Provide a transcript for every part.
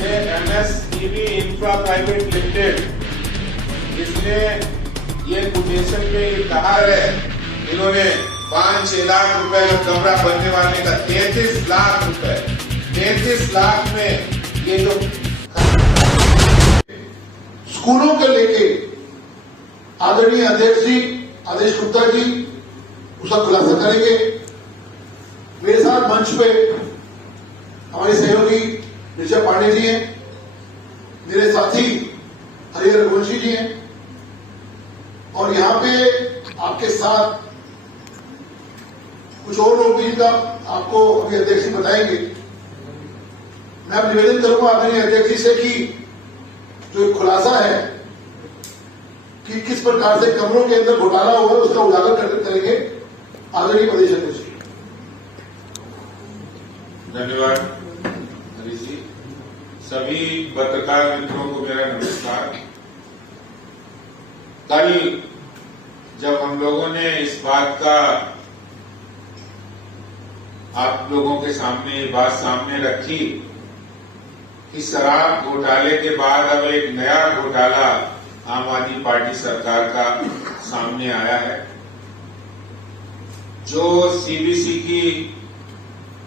ये MSEV infra private limited, इसने ये कोटेशन में ये कहा है, इन्होंने 5-6 लाख रुपए का कमरा बनने वाले का 33 लाख रुपए, 33 लाख में ये जो स्कूलों के लेके आदरणीय अध्यक्ष जी आदेश गुप्ता जी उसका खुलासा करेंगे। मेरे साथ मंच पे हमारे सहयोगी ऋषभ पांडे जी हैं, मेरे साथी हरिहर रघुवंशी जी हैं, और यहां पे आपके साथ कुछ और लोग भी जिनका आपको अभी अध्यक्ष जी बताएंगे। मैं अब निवेदन करूंगा आदरणीय अध्यक्ष जी से कि जो एक खुलासा है कि किस प्रकार से कमरों के अंदर घोटाला हुआ है उसका उजागर करेंगे आदरणीय प्रदेश अध्यक्ष जी। धन्यवाद हरीश जी। सभी पत्रकार मित्रों को मेरा नमस्कार। कल जब हम लोगों ने इस बात का आप लोगों के सामने ये बात सामने रखी कि शराब घोटाले के बाद अब एक नया घोटाला आम आदमी पार्टी सरकार का सामने आया है। जो सीबीसी की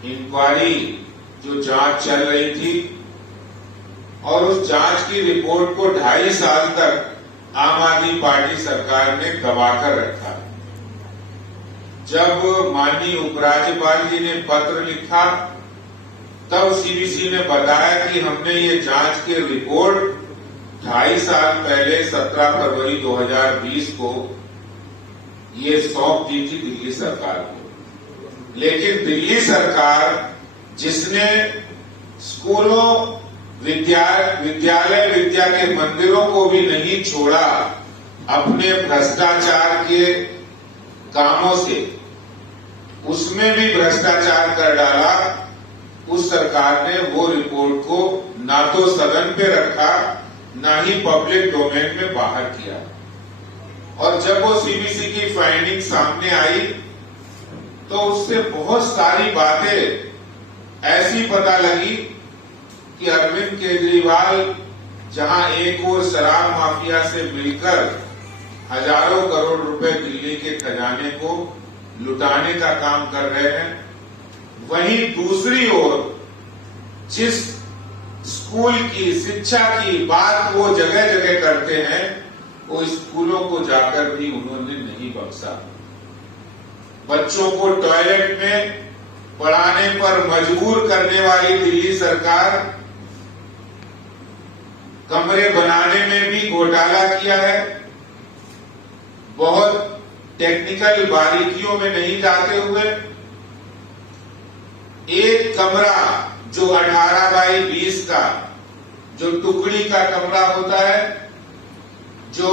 इंक्वायरी जो जांच चल रही थी और उस जांच की रिपोर्ट को 2.5 साल तक आम आदमी पार्टी सरकार ने दबाकर रखा। जब माननीय उपराज्यपाल जी ने पत्र लिखा तब सीबीसी ने बताया कि हमने ये जांच की रिपोर्ट 2.5 साल पहले 17 फरवरी 2020 को ये सौंप दी थी दिल्ली सरकार को। लेकिन दिल्ली सरकार जिसने स्कूलों विद्यालय विद्या के मंदिरों को भी नहीं छोड़ा अपने भ्रष्टाचार के कामों से, उसमें भी भ्रष्टाचार कर डाला। उस सरकार ने वो रिपोर्ट को ना तो सदन पे रखा ना ही पब्लिक डोमेन में बाहर किया। और जब वो सीबीसी की फाइंडिंग सामने आई तो उससे बहुत सारी बातें ऐसी पता लगी कि अरविंद केजरीवाल जहां एक ओर शराब माफिया से मिलकर हजारों करोड़ रुपए दिल्ली के खजाने को लुटाने का काम कर रहे हैं, वहीं दूसरी ओर जिस स्कूल की शिक्षा की बात वो जगह जगह करते हैं वो स्कूलों को जाकर भी उन्होंने नहीं बख्शा। बच्चों को टॉयलेट में पढ़ाने पर मजबूर करने वाली दिल्ली सरकार कमरे बनाने में भी घोटाला किया है। बहुत टेक्निकल बारीकियों में नहीं जाते हुए एक कमरा जो 18 बाई 20 का जो टुकड़ी का कमरा होता है, जो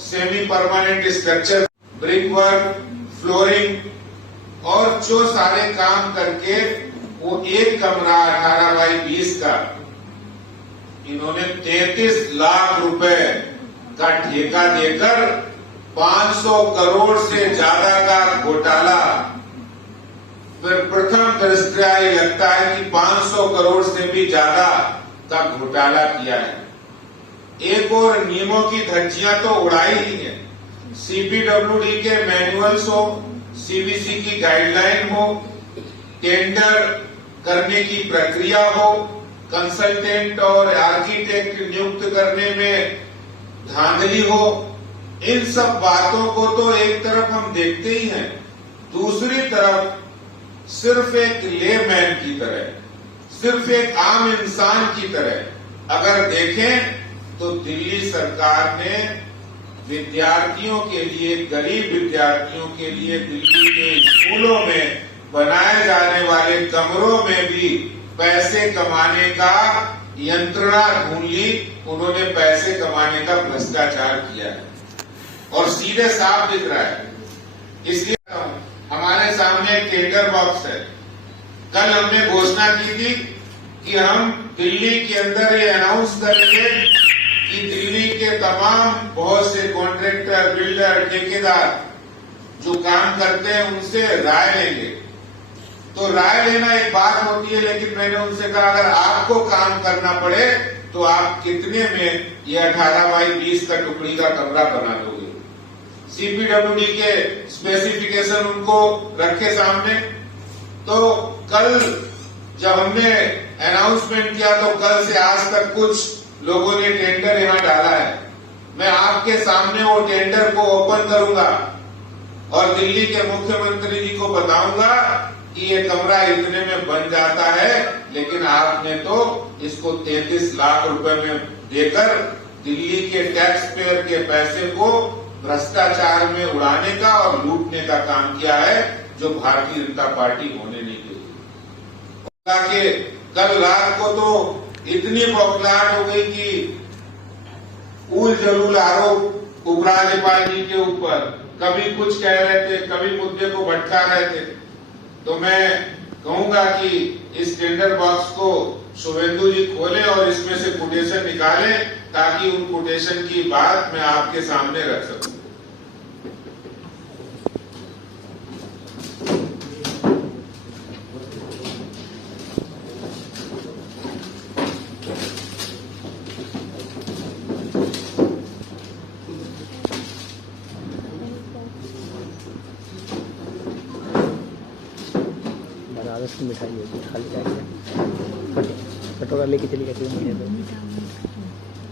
semi permanent structure, brick work, flooring और जो सारे काम करके वो एक कमरा 18 बाई 20 का इन्होंने 33 लाख रुपए का ठेका देकर 500 करोड़ से ज्यादा का घोटाला। फिर प्रथम दृष्टया ये लगता है कि 500 करोड़ से भी ज्यादा का घोटाला किया है। एक और नियमों की धज्जियां तो उड़ाई ही है। सीपीडब्ल्यूडी के मैनुअल्स हो, सीबीसी की गाइडलाइन हो, टेंडर करने की प्रक्रिया हो, कंसल्टेंट और आर्किटेक्ट नियुक्त करने में धांधली हो, इन सब बातों को तो एक तरफ हम देखते ही हैं, दूसरी तरफ सिर्फ एक लेमैन की तरह, सिर्फ एक आम इंसान की तरह अगर देखें तो दिल्ली सरकार ने विद्यार्थियों के लिए, गरीब विद्यार्थियों के लिए दिल्ली के स्कूलों में बनाए जाने वाले कमरों में भी पैसे कमाने का यंत्रणा ढूंढ ली। उन्होंने पैसे कमाने का भ्रष्टाचार किया है और सीधे साफ दिख रहा है। इसलिए हमारे सामने एक टेंडर बॉक्स है। कल हमने घोषणा की थी कि हम दिल्ली के अंदर ये अनाउंस करेंगे कि दिल्ली के तमाम बहुत से कॉन्ट्रैक्टर, बिल्डर, ठेकेदार जो काम करते हैं उनसे राय लेंगे तो राय लेना एक बात होती है, लेकिन मैंने उनसे कहा अगर आपको काम करना पड़े तो आप कितने में ये 18 बाई 20 का टुकड़ी का कमरा बना दोगे। सीपीडब्ल्यूडी के स्पेसिफिकेशन उनको रखे सामने। तो कल जब हमने अनाउंसमेंट किया तो कल से आज तक कुछ लोगों ने टेंडर यहाँ डाला है। मैं आपके सामने वो टेंडर को ओपन करूंगा और दिल्ली के मुख्यमंत्री जी को बताऊंगा कि ये कमरा इतने में बन जाता है, लेकिन आपने तो इसको 33 लाख रुपए में देकर दिल्ली के टैक्स पेयर के पैसे को भ्रष्टाचार में उड़ाने का और लूटने का काम किया है, जो भारतीय जनता पार्टी होने नहीं देगी। कल रात को तो इतनी बौखलाहट हो गई कि उल जलूल आरोप उपराज्यपाल जी के ऊपर, कभी कुछ कह रहे थे, कभी मुद्दे को भटका रहे थे। तो मैं कहूंगा कि इस टेंडर बॉक्स को शुभेंदु जी खोलें और इसमें से कोटेशन निकालें, ताकि उन कोटेशन की बात मैं आपके सामने रख सकूं। बनारस की मिठाई होगी, खाली जाएगी कटोरा लेके चली गई मुझे तो।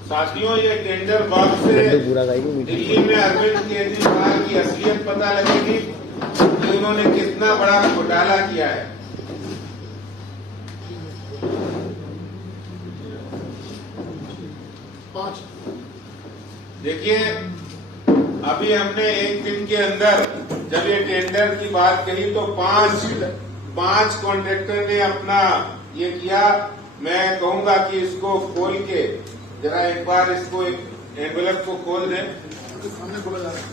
साथियों, ये टेंडर बॉक्स से पूरा दिल्ली में अरविंद केजरीवाल की असलियत पता लगेगी कि उन्होंने कितना बड़ा घोटाला किया है। देखिए, अभी हमने एक दिन के अंदर जब ये टेंडर की बात कही तो पांच कॉन्ट्रैक्टर ने अपना ये किया। मैं कहूंगा कि इसको खोल के जरा एक बार इसको एक एनवेलप को खोल दें। सामने खोला जा रहा है।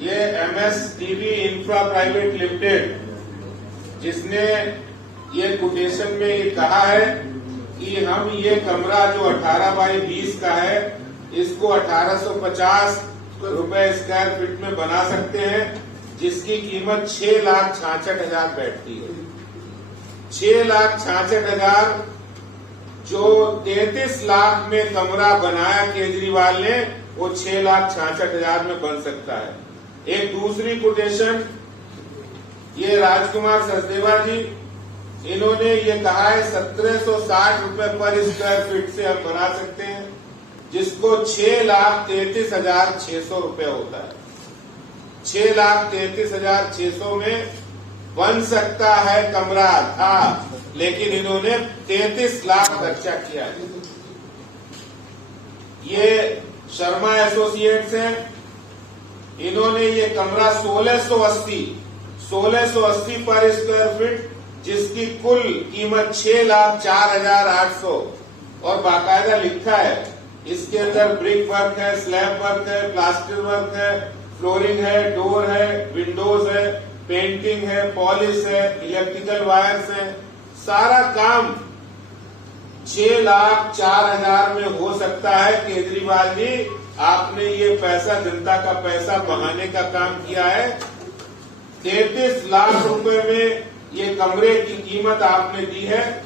ये MSDB इंफ्रा प्राइवेट लिमिटेड, जिसने ये कोटेशन में ये कहा है कि हम ये कमरा जो 18 बाई 20 का है, इसको 1850 रुपए स्क्वायर फीट में बना सकते हैं, जिसकी कीमत 6,66,000 बैठती है। 6,66,000 जो 33 लाख में कमरा बनाया केजरीवाल ने, वो 6,66,000 में बन सकता है। एक दूसरी कोटेशन, ये राजकुमार सचदेवा जी, इन्होंने ये कहा है 1760 रुपए पर स्क्वायर फीट से हम बना सकते हैं, जिसको 6,33,600 रुपए होता है। 6,33,600 में बन सकता है कमरा था, लेकिन इन्होंने 33 लाख खर्चा किया है। ये शर्मा एसोसिएट्स हैं, इन्होंने ये कमरा 1680 पर स्क्वायर फीट, जिसकी कुल कीमत 6,04,800 और बाकायदा लिखा है इसके अंदर ब्रिक वर्क है, स्लैब वर्क है, प्लास्टर वर्क है, फ्लोरिंग है, डोर है, विंडोज है, पेंटिंग है, पॉलिश है, इलेक्ट्रिकल वायर्स है। सारा काम 6,04,000 में हो सकता है। केजरीवाल जी, आपने ये पैसा, जनता का पैसा बहाने का काम किया है। 33 लाख रुपए में ये कमरे की कीमत आपने दी है।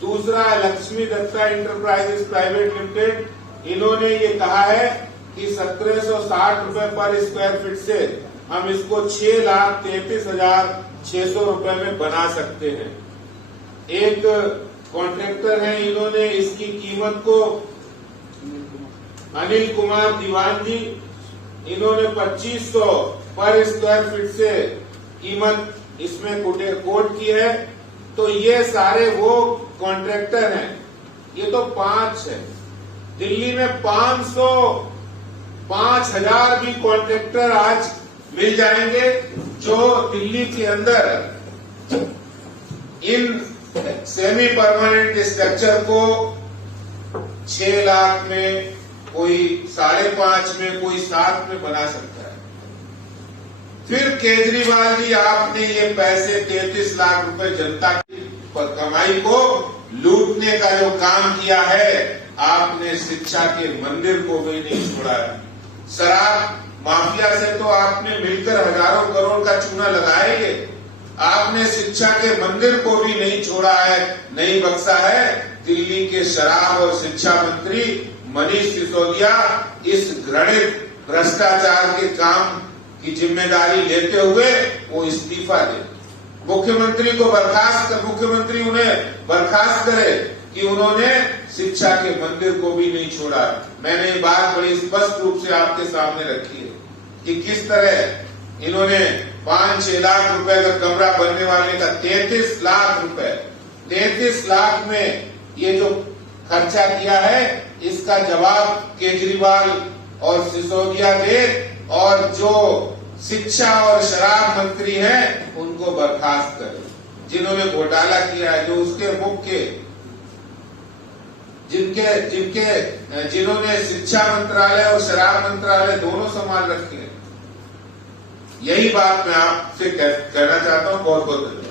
दूसरा, Lakshmi Datta enterprises private limited, इन्होंने ये कहा है कि 1760 रुपए पर स्क्वायर फीट से हम इसको 6,33,600 रुपए में बना सकते हैं। एक कॉन्ट्रैक्टर है, इन्होंने इसकी कीमत को, अनिल कुमार दीवान जी, इन्होंने 2500 पर स्क्वायर फीट से कीमत इसमें कोट की है। तो ये सारे वो कॉन्ट्रैक्टर हैं। ये तो 5 है। दिल्ली में 5,000 भी कॉन्ट्रैक्टर आज मिल जाएंगे, जो दिल्ली के अंदर इन सेमी परमानेंट स्ट्रक्चर को 6 लाख में, कोई 5.5 में, कोई 7 में बना सकता है। फिर केजरीवाल जी, आपने ये पैसे 33 लाख रुपए जनता की कमाई को लूटने का जो काम किया है, आपने शिक्षा के मंदिर को भी नहीं छोड़ा है। शराब माफिया से तो आपने मिलकर हजारों करोड़ का चूना लगाया ही है। आपने शिक्षा के मंदिर को भी नहीं छोड़ा है, नहीं बख्शा है। दिल्ली के शराब और शिक्षा मंत्री मनीष सिसोदिया इस घृणित भ्रष्टाचार के काम की जिम्मेदारी लेते हुए वो इस्तीफा दे। मुख्यमंत्री उन्हें बर्खास्त करे कि उन्होंने शिक्षा के मंदिर को भी नहीं छोड़ा। मैंने ये बात बड़ी स्पष्ट रूप से आपके सामने रखी है कि किस तरह इन्होंने 5-6 लाख रुपए का कमरा बनने वाले का 33 लाख रुपए, 33 लाख में ये जो खर्चा किया है, इसका जवाब केजरीवाल और सिसोदिया दे, और जो शिक्षा और शराब मंत्री हैं उनको बर्खास्त करे। जिन्होंने घोटाला किया है, जो उसके मुख्य जिन्होंने शिक्षा मंत्रालय और शराब मंत्रालय दोनों संभाल रखे हैं। यही बात मैं आपसे कहना चाहता हूं। बहुत बहुत धन्यवाद।